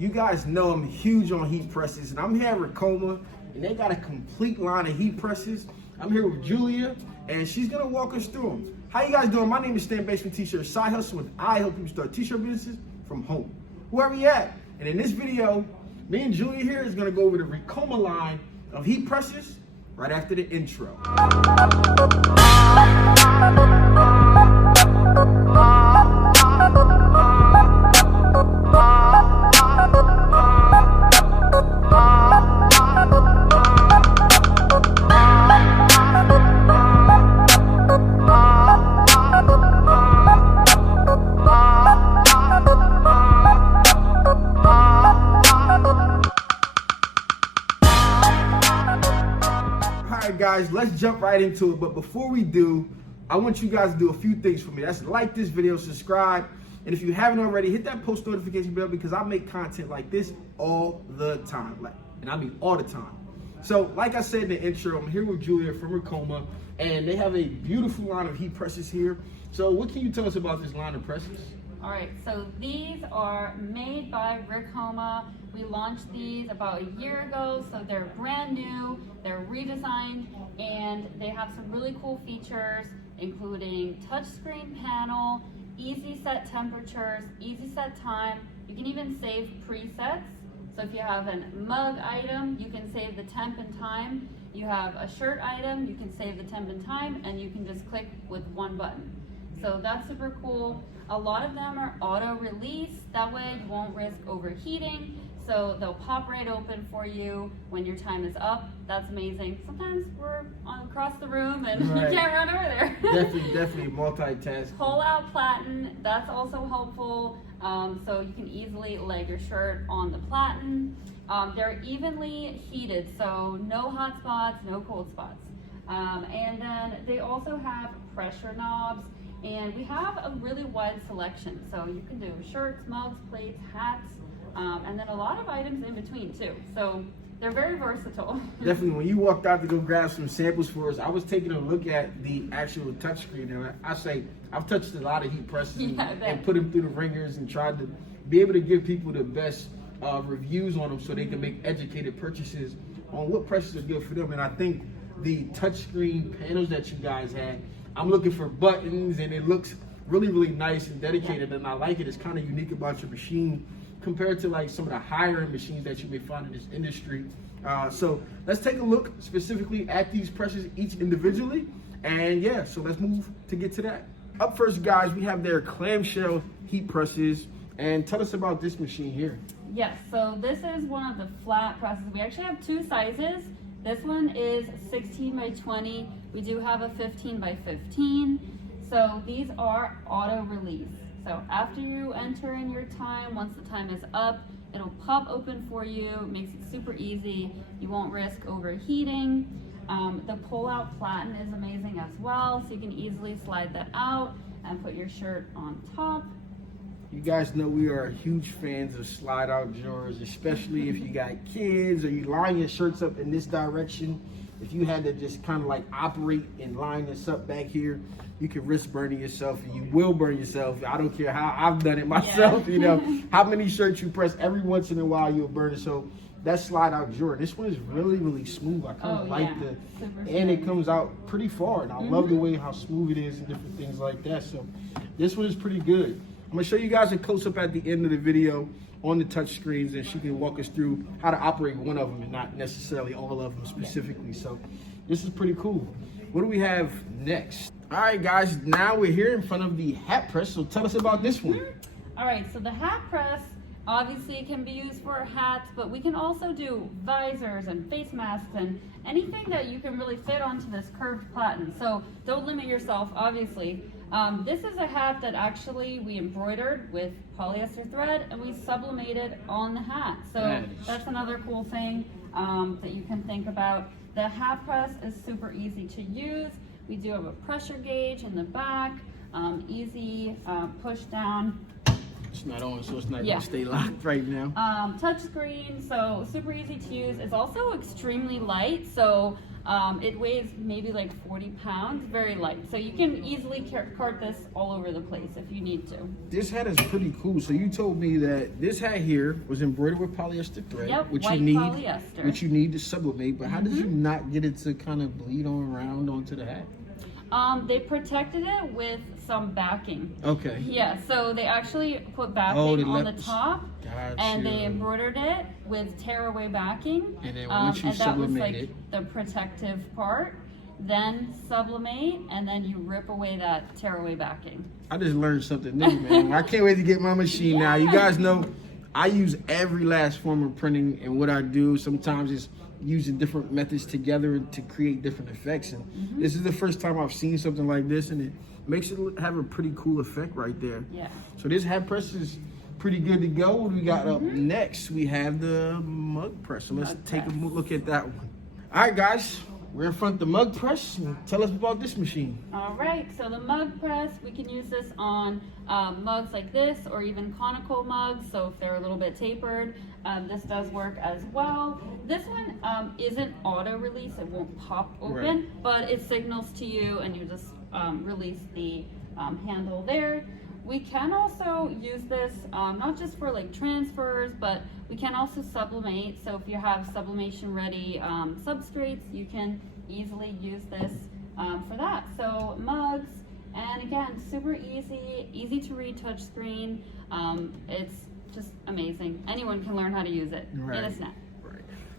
You guys know I'm huge on heat presses, and I'm here at Ricoma, and they got a complete line of heat presses. I'm here with Julia, and she's gonna walk us through them. How you guys doing? My name is Stan Basement T-Shirt Side Hustle, and I help people start t-shirt businesses from home, wherever you at. And in this video, me and Julia here is gonna go over the Ricoma line of heat presses right after the intro. Guys, let's jump right into it. But before we do, I want you guys to do a few things for me. That's like this video, subscribe, and if you haven't already, hit that post notification bell because I make content like this all the time, and I mean all the time. So like I said in the intro, I'm here with Julia from Ricoma, and they have a beautiful line of heat presses here. So what can you tell us about this line of presses? All right, so these are made by Ricoma. We launched these about a year ago, so they're brand new, they're redesigned, and they have some really cool features, including touchscreen panel, easy set temperatures, easy set time. You can even save presets. So if you have a mug item, you can save the temp and time. You have a shirt item, you can save the temp and time, and you can just click with one button. So that's super cool. A lot of them are auto release, that way you won't risk overheating. So they'll pop right open for you when your time is up. That's amazing. Sometimes we're across the room and you can't run over there. Definitely multitask. Pull out platen, that's also helpful. So you can easily lay your shirt on the platen. They're evenly heated, so no hot spots, no cold spots. And then they also have pressure knobs. And we have a really wide selection. So you can do shirts, mugs, plates, hats, and then a lot of items in between too. So they're very versatile. Definitely, when you walked out to go grab some samples for us, I was taking a look at the actual touchscreen, and I say I've touched a lot of heat presses and put them through the ringers and tried to be able to give people the best reviews on them so they can make educated purchases on what presses are good for them. And I think the touchscreen panels that you guys had, I'm looking for buttons, and it looks really, really nice and dedicated, and I like it. It's kind of unique about your machine compared to like some of the higher end machines that you may find in this industry. So let's take a look specifically at these presses each individually, and yeah, so let's move to get to that. Up first, guys, we have their clamshell heat presses, and tell us about this machine here. Yes, so this is one of the flat presses. We actually have two sizes. This one is 16 by 20. We do have a 15 by 15. So these are auto release. So after you enter in your time, once the time is up, it'll pop open for you. It makes it super easy. You won't risk overheating. The pull-out platen is amazing as well. So you can easily slide that out and put your shirt on top. You guys know we are huge fans of slide out drawers, especially if you got kids or you line your shirts up in this direction. If you had to just kind of like operate and line this up back here, you can risk burning yourself, and you will burn yourself. I don't care how I've done it myself, you know, how many shirts you press, every once in a while you'll burn it. So that slide out drawer, this one is really, really smooth. I kind of like and it comes out pretty far, and I love the way how smooth it is and different things like that. So this one is pretty good. I'm gonna show you guys a close-up at the end of the video on the touch screens, and she can walk us through how to operate one of them and not necessarily all of them specifically. So this is pretty cool. What do we have next? All right, guys, now we're here in front of the hat press. So tell us about this one. All right, so the hat press obviously can be used for hats, but we can also do visors and face masks and anything that you can really fit onto this curved platen. So don't limit yourself, obviously. This is a hat that actually we embroidered with polyester thread and we sublimated on the hat. So that's another cool thing that you can think about. The hat press is super easy to use. We do have a pressure gauge in the back, easy push down. It's not on, so it's not gonna stay locked right now. Touch screen, so super easy to use. It's also extremely light, so It weighs maybe like 40 pounds, very light. So you can easily cart this all over the place if you need to. This hat is pretty cool. So you told me that this hat here was embroidered with polyester thread, Yep, which white you need, polyester. which you need to sublimate. But how did you not get it to kind of bleed on around onto the hat? They protected it with some backing. Okay. Yeah, so they actually put backing on the top, and they Gotcha. embroidered it with tearaway backing. And then once you and that was sublimate like it, the protective part. Then sublimate, and then you rip away that tearaway backing. I just learned something new, man. I can't wait to get my machine now. You guys know I use every last form of printing, and what I do sometimes is using different methods together to create different effects. And this is the first time I've seen something like this, and it makes it have a pretty cool effect right there. Yeah. So this hat press is pretty good to go. What do we got up next? We have the mug press. So let's take a look at that one. All right, guys. We're in front of the mug press. Tell us about this machine. All right, so the mug press, we can use this on mugs like this, or even conical mugs. So if they're a little bit tapered, this does work as well. This one isn't auto release, it won't pop open, but it signals to you and you just release the handle there. We can also use this not just for like transfers, but we can also sublimate. So if you have sublimation ready substrates, you can easily use this for that. So mugs, and again, super easy to read touch screen. It's just amazing. Anyone can learn how to use it in a snap.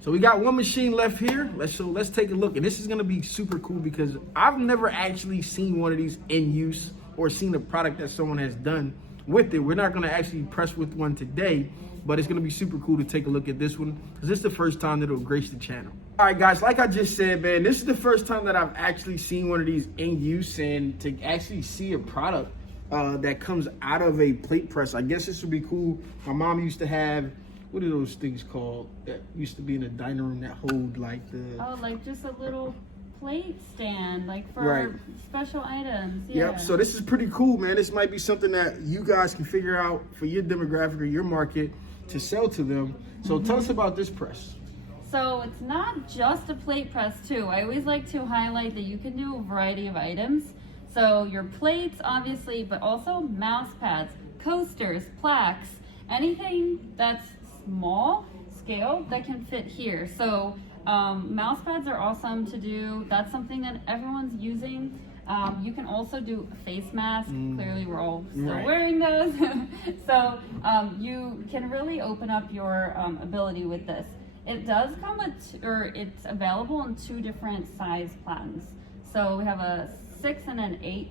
So we got one machine left here. Let's take a look. And this is gonna be super cool because I've never actually seen one of these in use or seen a product that someone has done with it. We're not gonna actually press with one today, but it's gonna be super cool to take a look at this one because this is the first time that it'll grace the channel. All right, guys, like I just said, man, this is the first time that I've actually seen one of these in use, and to actually see a product that comes out of a plate press. I guess this would be cool. My mom used to have, what are those things called that used to be in the dining room that hold like the... Oh, like just a little plate stand, like for special items. Yeah. Yep, so this is pretty cool, man. This might be something that you guys can figure out for your demographic or your market to sell to them. So tell us about this press. So it's not just a plate press too. I always like to highlight that you can do a variety of items. So your plates, obviously, but also mouse pads, coasters, plaques, anything that's small scale that can fit here. So mouse pads are awesome to do. That's something that everyone's using. You can also do face masks. Clearly we're all still wearing those. So you can really open up your ability with this. It does come with, or it's available in 2 different size plans. So we have a 6 and an 8.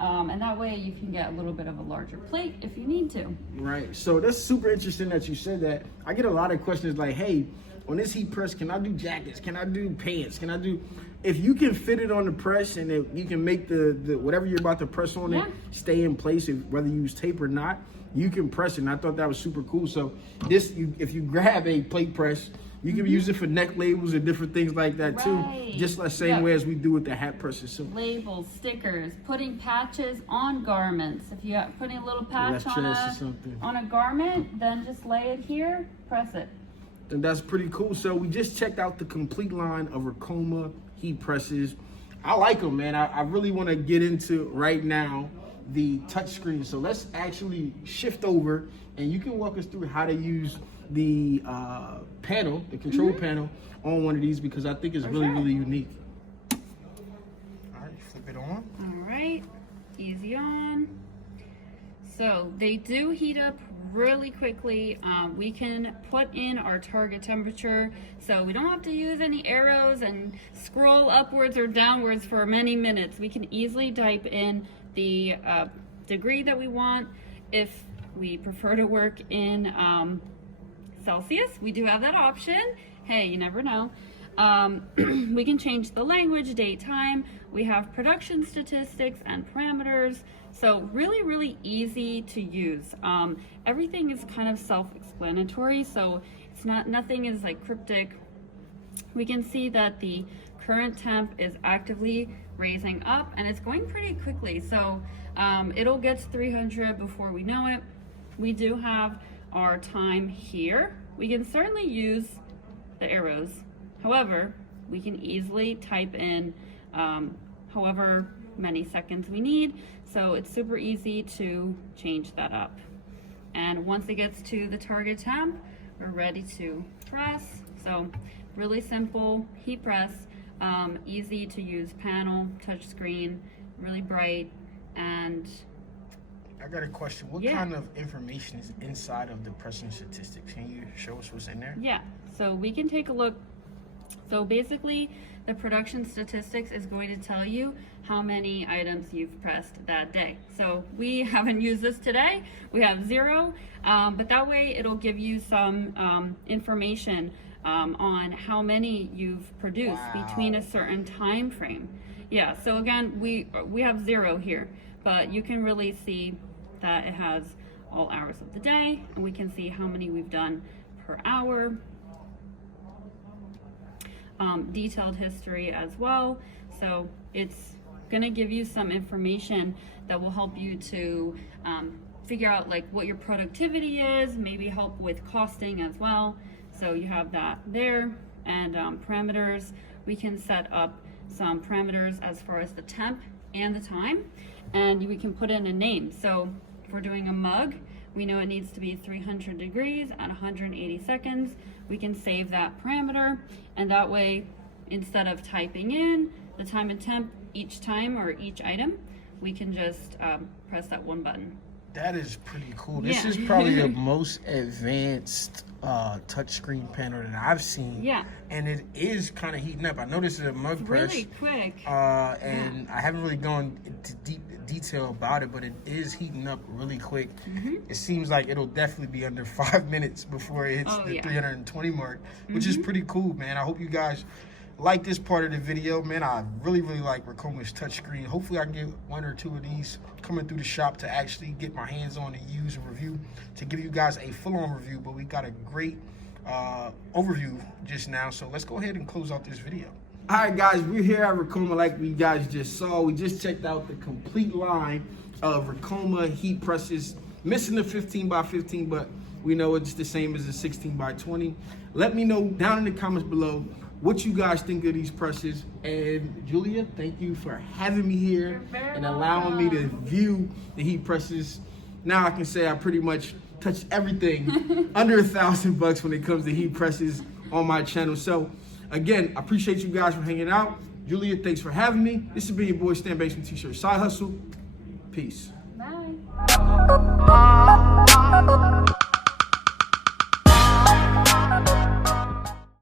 And that way you can get a little bit of a larger plate if you need to. Right, so that's super interesting that you said that. I get a lot of questions like, hey, on this heat press, can I do jackets? Can I do pants? Can I do, if you can fit it on the press and you can make the whatever you're about to press on it stay in place, whether you use tape or not, you can press it. And I thought that was super cool. So this, if you grab a plate press, you can use it for neck labels and different things like that too. Just the same way as we do with the hat presses. So labels, stickers, putting patches on garments. If you're putting a little patch on a garment, then just lay it here, press it. And that's pretty cool. So we just checked out the complete line of Ricoma heat presses. I like them, man. I really want to get into right now the touch screen. So let's actually shift over and you can walk us through how to use the panel, the control panel on one of these, because I think it's really unique. All right, flip it on. All right, easy on. So they do heat up really quickly. We can put in our target temperature, so we don't have to use any arrows and scroll upwards or downwards for many minutes. We can easily type in the degree that we want. If we prefer to work in Celsius, we do have that option. Hey, you never know. We can change the language, date, time. We have production statistics and parameters. So really easy to use. Everything is kind of self-explanatory, so it's nothing is like cryptic. We can see that the current temp is actively raising up and it's going pretty quickly. So it'll get to 300 before we know it. We do have our time here. We can certainly use the arrows. However, we can easily type in however many seconds we need. So it's super easy to change that up. And once it gets to the target temp, we're ready to press. So really simple heat press, easy to use panel, touch screen, really bright. And I got a question. What kind of information is inside of the pressing statistics? Can you show us what's in there? Yeah, so we can take a look. So basically, the production statistics is going to tell you how many items you've pressed that day. So we haven't used this today. We have 0, but that way it'll give you some information on how many you've produced between a certain time frame. Yeah, so again, we have 0 here, but you can really see that it has all hours of the day, and we can see how many we've done per hour. Detailed history as well. So it's gonna give you some information that will help you to figure out like what your productivity is, maybe help with costing as well. So you have that there. And parameters, we can set up some parameters as far as the temp and the time, and we can put in a name. So if we're doing a mug, we know it needs to be 300 degrees at 180 seconds. We can save that parameter, and that way, instead of typing in the time and temp each time or each item, we can just press that one button. That is pretty cool. This is probably the most advanced touchscreen panel that I've seen. Yeah. And it is kind of heating up. I know this is a mug press. Really quick. And I haven't really gone into deep detail about it, but it is heating up really quick. It seems like it'll definitely be under 5 minutes before it hits the 320 mark, which is pretty cool, man. I hope you guys like this part of the video, man. I really like Ricoma's touchscreen. Hopefully I can get 1 or 2 of these coming through the shop to actually get my hands on and use and review, to give you guys a full-on review. But we got a great overview just now, so let's go ahead and close out this video. All right, guys, we're here at Ricoma like we guys just saw. We just checked out the complete line of Ricoma heat presses, missing the 15 by 15, but we know it's the same as the 16 by 20. Let me know down in the comments below what you guys think of these presses. And Julia, thank you for having me here and allowing me to view the heat presses. Now I can say I pretty much touched everything under $1,000 when it comes to heat presses on my channel. So again, I appreciate you guys for hanging out. Julia, thanks for having me. This has been your boy Stan Basement T-shirt Side Hustle. Peace. Bye.